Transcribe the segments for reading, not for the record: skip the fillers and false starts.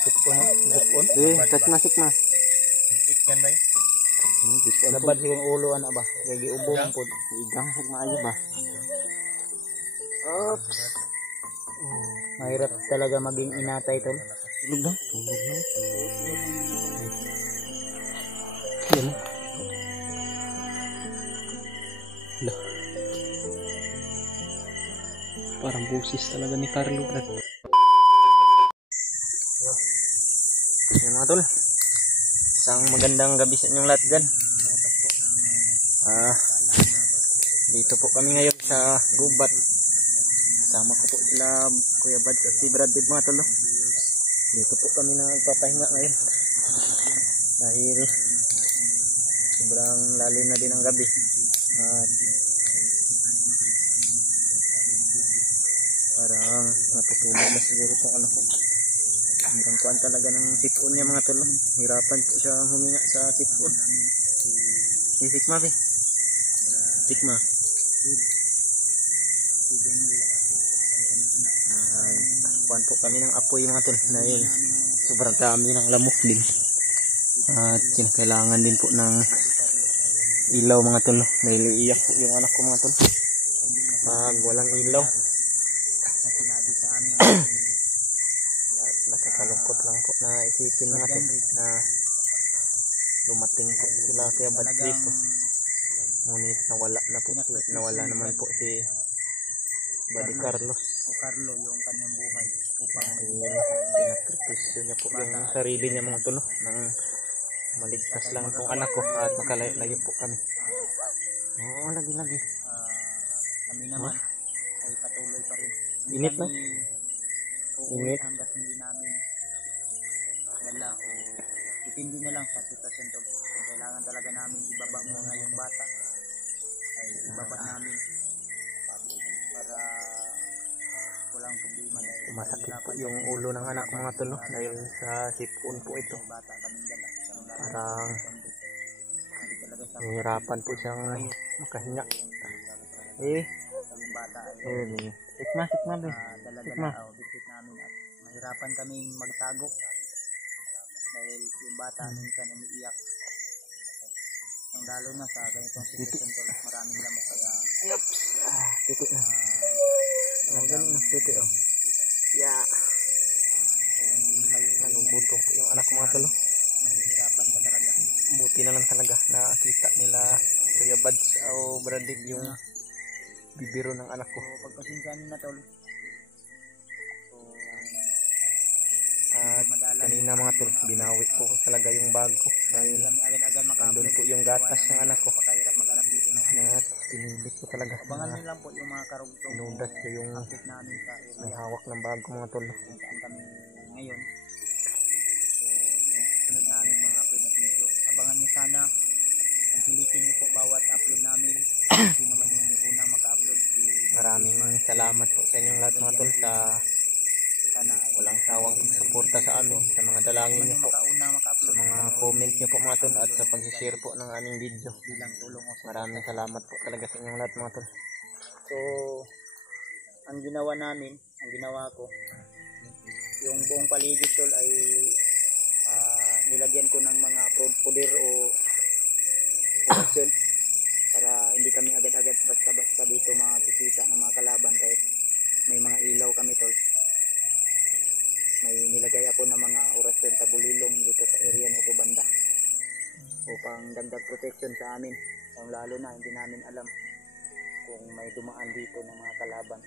Sipon, sipon. Sikma, sikma. Ikan ba yun? Sipon. Labad siguro ulo ana ba? Kaya giubong po. Igang sikma ayo ba? Oops. Mahirap talaga maging inatay tol. Tulog lang. Tulog lang. Yan. Lah. Parang busis talaga ni Carlo. Yan mga tol. Isang magandang gabi sa inyong lahat dyan. Dito po kami ngayon sa gubat. Kasama ko po sila Kuya Bads at si Bradley mga tol. Dito po kami nagpapahinga ngayon. Dahil sobrang lalim na din ang gabi. At parang matutulog na siguro itong ano ko. Hanggang kuhan talaga ng sipon niya mga tol. Hirapan po siya huminga sa sipon. Sikma be. Sikma. Kuhan po kami ng apoy mga tol. Dahil sobrang dami ng lamok din. At kailangan din po ng ilaw mga tol. Dahil iiyak po yung anak ko mga tol. Pag walang ilaw. At nakakalungkot lang po na isipin natin na dumating po sila Kuya Bads dito. Ngunit nawala naman po si Buddy Carlos. O Carlo yung kanyang buhay upang pinakripisyo niya po yung sarili niya mga tulo nang maligtas lang itong anak ko at makalayo po kami. Oo, lagi. Kami naman ay patuloy pa rin. Init na? Init? Hanggat hindi namin dala o itindi na lang sa sitwasyon to. Kung kailangan talaga namin ibaba muna yung bata ay ibaba namin para walang problema. Masakit po yung ulo ng anak ko mga tulo dahil sa sipon po ito. Parang hihirapan po siyang makahinga. Sikma be. Sikma. Mahirapan kaming magtago dahil yung bata minsan umiiyak. Ang lalo na sa ganitong sitwasyon to, maraming lamok kaya Titik na. Ganun na titik oh. Yeah. Nagugutom po yung anak ko mga talo. mahihirapan ka talaga. Buti na lang talaga nakita nila Kuya Bads o Bradley yung bibiro ng anak ko. So pagpasensyanin na tol. At kanina mga tol, binawi po talaga yung bag ko dahil nandun po yung gatas ng anak ko. At pinilit ko talaga abangan nyo lang po yung mga karugtong inudas ko yung namin sa may hawak ng bag ko mga tol. kung saan kami ngayon. So yung sunod namin mga upload na video, abangan nyo sana. Ang pilitin nyo po bawat upload namin. Sino man yung unang maka-upload. Maraming salamat po sa inyong lahat mga tol sa walang sawang suporta sa amin, sa mga dalangin niyo po, sa mga comment niyo po mga tol at sa pag-share po ng aming video. Maraming salamat po talaga sa inyong lahat mga tol. So ang ginawa namin, ang ginawa ko, yung buong paligid tol ay nilagyan ko ng mga puder o protection para hindi kami agad-agad basta-basta dito makikita ng mga kalaban kahit may mga ilaw kami tol. May nilagay ako ng mga orasyon tagulilong dito sa area nito banda upang dagdag protection sa amin. Ang lalo na hindi namin alam kung may dumaan dito ng mga kalaban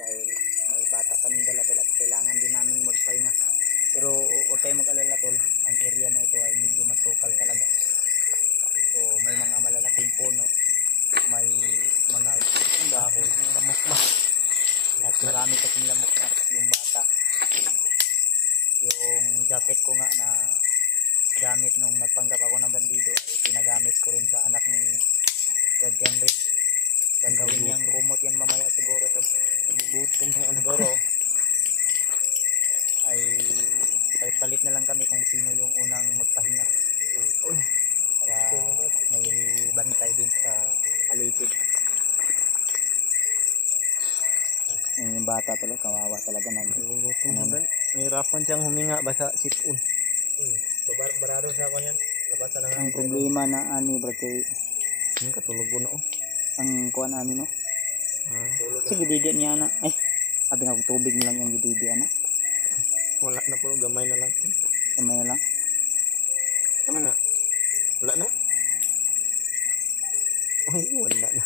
dahil may bata kaming dala-dala at kailangan din namin magpahinga. Pero huwag kayong mag-alala tol, ang area na ito ay medyo masukal talaga. So may mga malalaking puno, may mga dahon, lamok ba? At marami kasing lamok at yung bata. Yung jacket ko nga na gamit nung nagpanggap ako ng bandido ay pinagamit ko rin sa anak ni Brad Henry. Gagawin niyang kumot yan mamaya siguro to. Gutom ng anak ko. Siguro ay palit na lang kami kung sino yung unang magpahinga. Para may bantay din sa paligid. Yung bata talaga, kawawa talaga nagugutom. nahirapan siyang huminga basa sipon. Barado siya ko niyan. Labasan na nga. Ang problema na ani bro kay Ang katulog ko na oh. ang kuan ani no. Ah, Sige didi niya na. Ay, abi nga kung tubig na lang yung didi ana. wala na po, gamay na lang. Kamay na lang. Tama na. Wala na. Uy, wala na.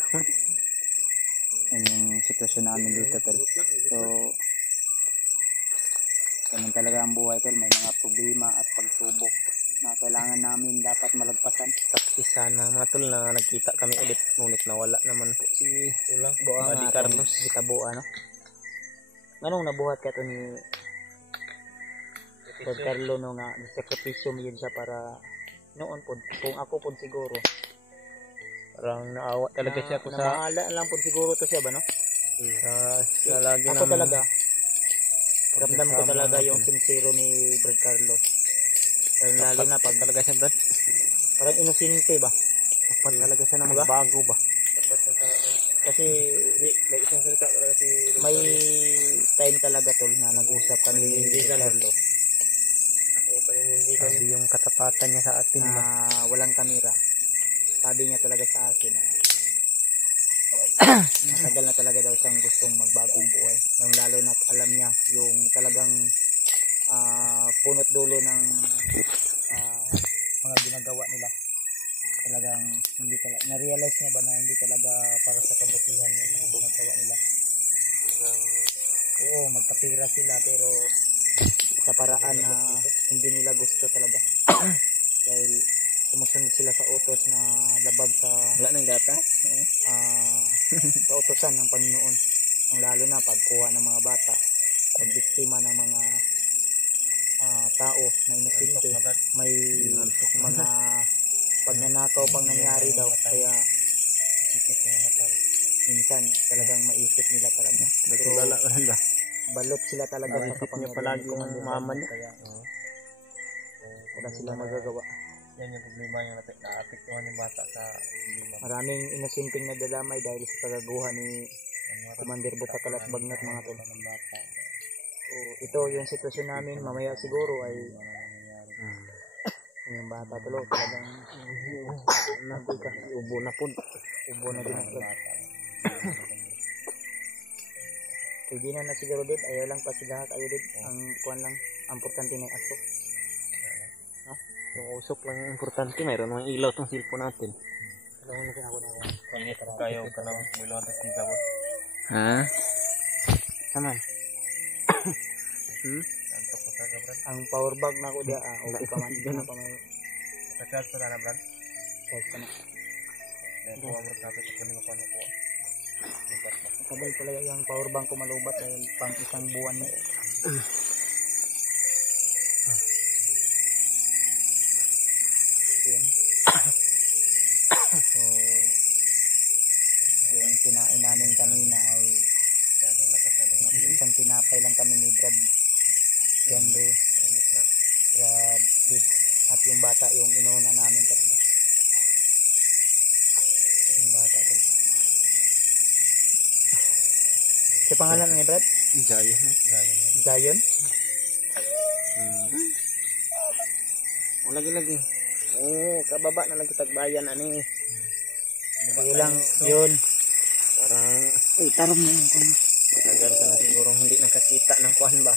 Yan yung sitwasyon namin dito tol. So ganun talaga ang buhay tol, may mga problema at pagsubok na kailangan namin dapat malagpasan. Tapos sana mga tol na nagkita kami ulit. Ngunit nawala naman po si Buang Buddy nga Carlos. Gitabo ano. Nganong nabuhat ka to ni Brad Carlo no nga sakripisyo mo yun siya para noon pod kung ako pod siguro Parang naawa talaga siya ko sa namahala lang pod siguro to siya ba no? sa lagi Ako namin- talaga ramdam ko Pagkasama talaga natin. yung sincero ni Brad Carlo. Lalo na pag talaga siya, Brad. parang inosente ba? Dapat talaga siya na Diba? magbago ba? Kasi May isang salita para si may time talaga tol na nag-usap kami ni Brad Carlo paninindigan. Sabi yung katapatan niya sa atin ba? na walang kamera. Sabi niya talaga sa akin na matagal na talaga daw siyang gustong magbagong buhay. Lalo na alam niya yung talagang punot dulo ng mga ginagawa nila. Talagang hindi talaga, na-realize niya ba na hindi talaga para sa kabutihan yung mga ginagawa nila. Oo, magkapira sila pero sa paraan na hindi nila gusto talaga. Dahil sumusunod sila sa utos na labag sa Wala nang data? sa utosan ng Panginoon. Ang lalo na pagkuha ng mga bata, pagbiktima ng mga tao na inosente, may mga pagnanakaw pang nangyari daw, kaya minsan talagang maisip nila talaga. Pero Wala ba? balot sila talaga sa Naisip niya kapangyarihan palagi ni yung Commander mama Bernard, niya. kaya wala silang magagawa. Yan yung problema yung naapektuhan yung bata sa problema. Maraming inosenteng nadadamay dahil sa kagaguhan ni Commander Butakal at Bagnat mga tol. So, ito yung sitwasyon namin mamaya siguro ay yung bata tulo talagang nagoy ka, Ubo na po. ubo na din ang bata. Pwede na siguro dit, ayaw lang pa sila kayo dit, ang kuan lang, ang importante na yung aso. Yung usok lang yung importante. Mayroon mga ilaw tong cellphone natin. Alam mo na ako na ako. Pangit ang kayo ka nang biluan sa sisa mo. Ha? Saman? Antok ka sa Brad. Ang power bank na ako dia, okay pa man. Ano pa man, Nakacharge pa na Brad. charge pa na. Dahil kuha mo sa akin kung ano ko. Tagal pala yung power bank ko malubat dahil pang isang buwan na. Yan. So, yung kinain namin kanina ay Masyadong lakas na isang tinapay lang kami ni Brad Henry, init na. Brad Dick, at yung bata yung inuuna namin talaga. Yung bata talaga. Sa pangalan ni Brad? Jayo. Gaya niya. Zion? Lagi-lagi. Kababa na lang kitag bayan ani. Yun lang, yun. Parang Uy, tarong na yung kanya. matagal ka na siguro hindi nakakita ng kuhan ba?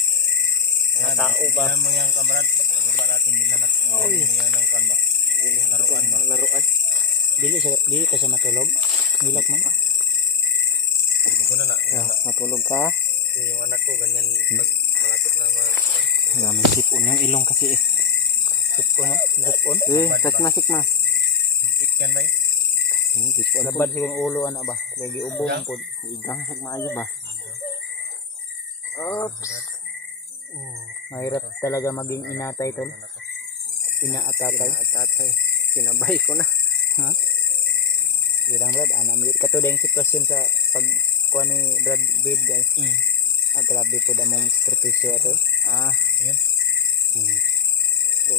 Mga tao ba? Yan mo yan kamrad. Baba natin nila na yan ng kan ba. Laruan ba? Laruan. Dili ka sa matulog? Nilak mo? Hindi ko na na. Matulog ka? Yung anak ko ganyan. Malapit na Ang daming sipon yung ilong kasi eh. Sipon, no? Sipon? Sikma. it yan ba yun? Sipon. Labad siguro ang ulo, ano ba? Lagi ubong po. Igang sigmaayo ba? Mahirap talaga maging inatay tol. Ina at tatay. Tatay. Sinabay ko na. Ha? Yun lang Brad, anam yun. Katulad yung sitwasyon sa pagkuha ni Brad Babe guys. Grabe po damong sakripisyo ito. Yan. So,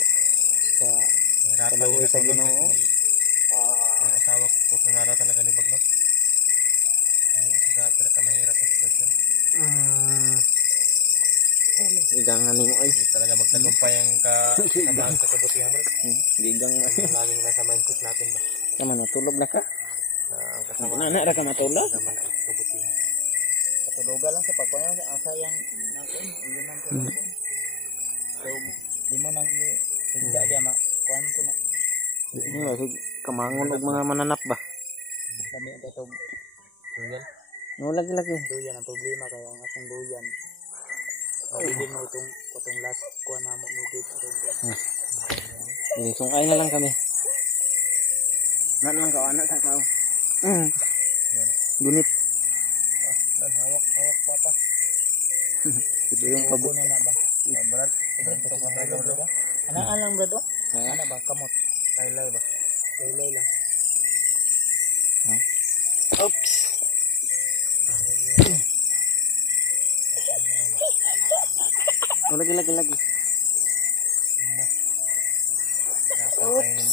sa Mahirapan kaluoy nila sa tulog Ginoo. kasi yung asawa ko po tunara talaga ni Bagnot. Yung isa sa pinakamahirap na sitwasyon. Igangan nimo ay. Hindi talaga magtagumpay ang kasamahan sa kabutihan. Gigang na. Yung laging nasa mindset natin ba? Tama na tulog na ka. Ang kasama Ana ra ka matulog. naman ay kabutihan. Patulugan lang sa pagkuhan ang sayang natin. Iyon lang ko. So, di mo nang hindi dia makuhan ko na. Kamangon og mga mananap ba. Kami ang katog Duyan. No lagi-lagi. duyan ang problema kaya ang asang duyan. Hindi mo itong last kuha na mo ni date. Sungay na lang kami. Nan lang ka anak sa kao. Yan. Gunit. Dan hawak papa. Ito yung pabo. na ba? Brad. Ito matay daw daw. Anaan lang brado? Ha? Ano ba? Kamot. Laylay ba? Laylay lang. Oops. Lagi. Oops.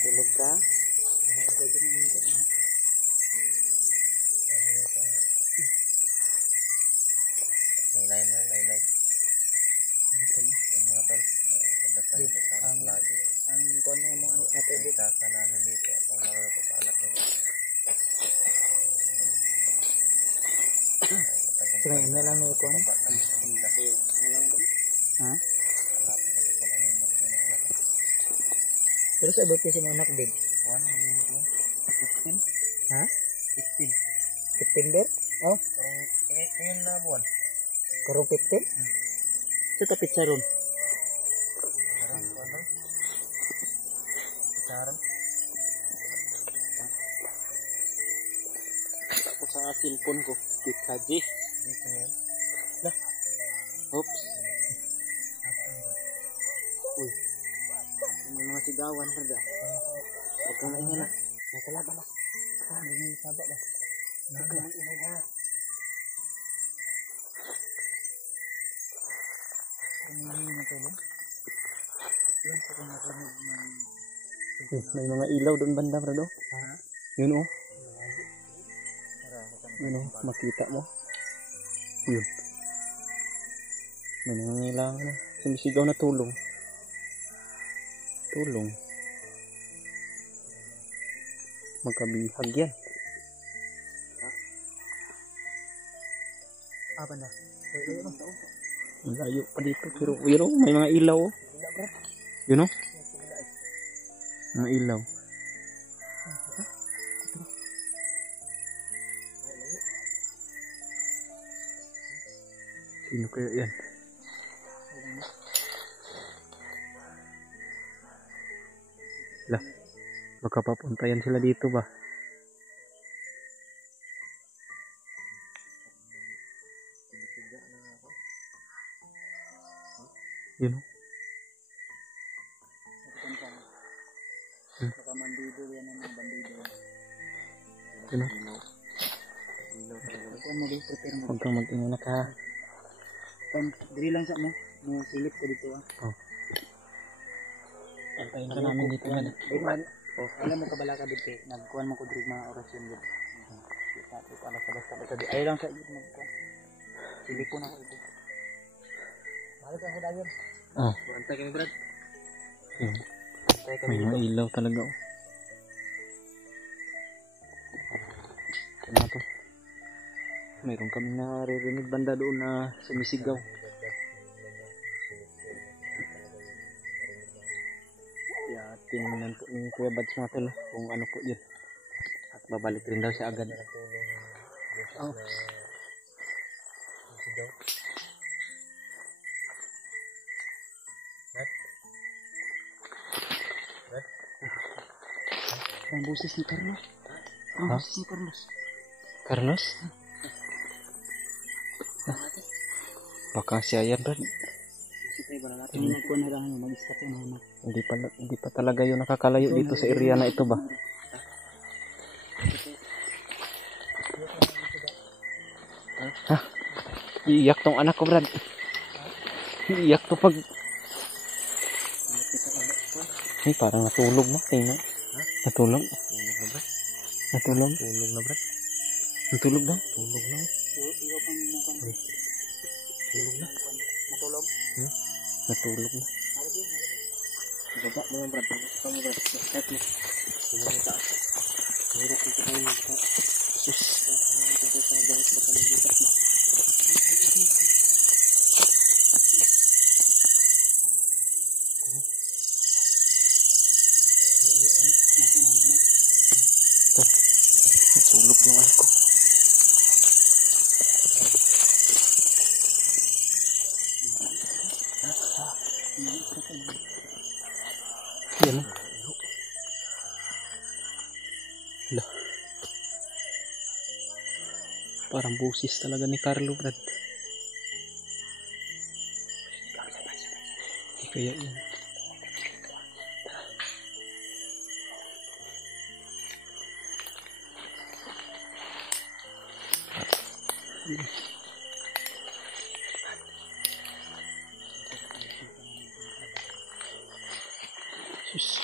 Tulog ka? Laylay. Yung mga tol. Pagdasan ko sa anak lagi. Ang kuha na mo ate dito. Tasa namin dito. Kung marunong ko sa anak nila. Sila email lang mo kuha. Ha? Pero sa abot kasi mga anak din. Ha? 15. September? Oh, Parang ngayon na buwan. karong 15? Sa tapit sa ron. Ano? Isaran? Tapos sa cellphone ko. Haji. Dito ngayon. Oops. Uy. May mga sigawan rada. Huwag kang maingay na. May talaba na. May saba na. Huwag kang maingay na. May mga ilaw doon banda, Brado. Yun oh. Yun oh, makita mo. Yun. May nangangailangan na. Sumisigaw na tulong. Tulong. Magkabihag yan. Apa na? Layo pa dito. Pero yun oh, may mga ilaw oh. Yun oh. Mga ilaw. Sino kaya yan? Lah, baka papuntayan sila dito ba? Yun o. Baka bandido yan ang mga bandido. Yun o. Kuha mo din, prepare mo. Huwag kang mag-inak ha. Diri lang sa mo. May silip ko dito ah. Oh. Antayin ka namin dito man. Oh, alam mo kabala ka dito. Nagkuhan mo ko diri mga orasyon dito. Tapos alas basta di ay lang sa iyo magkuhan. Silip ko na ko dito. Balik ako dayon. Oh. Antay kami, Brad. Yun. Antay kami May dito. mga ilaw talaga oh. Ano to? Mayroon kami naririnig banda doon na sumisigaw. Yeah, tingnan po ni Kuya Bads mga tol kung ano po yun. At babalik rin daw siya agad. Oh. Ang boses ni Carlos. Ang Ha? boses ni Carlos. Carlos? Baka siya yan, Brad. Sipay ba natin magkuhan na lang mag-stop na naman. Hindi pa talaga yun nakakalayo dito sa area na ito ba? Ha? Iiyak tong anak ko, Brad. Iiyak to pag... Ay, parang natulog mo. Tingnan. Ha? Natulog. Tulog na, Brad. Natulog. Tulog na, Brad. Natulog daw. Tulog na. Ikaw pang mumukan. Tulog na. Matulog. Natulog na. Baba mo yan, Brad. Baba mo, Brad. Start mo. Tulog na taas. Hirap yung kapain mo. Sus. Tapos sa bangit baka nagbukas mo. Natulog yung ako. Yan. Hala. Parang busis talaga ni Carlo, Brad. Hindi kaya yun. Sus.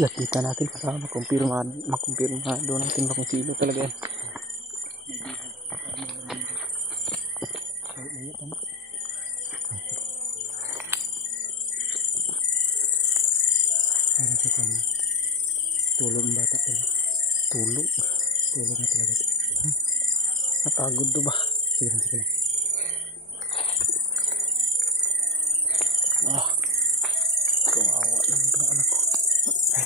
Lapitan natin para makumpirmado natin kung sino talaga yan. Tulog ang bata pala. Tulog. Tulog na talaga. Napagod to ba? Sige lang. Ah. Kawawa naman itong anak ko. Ay,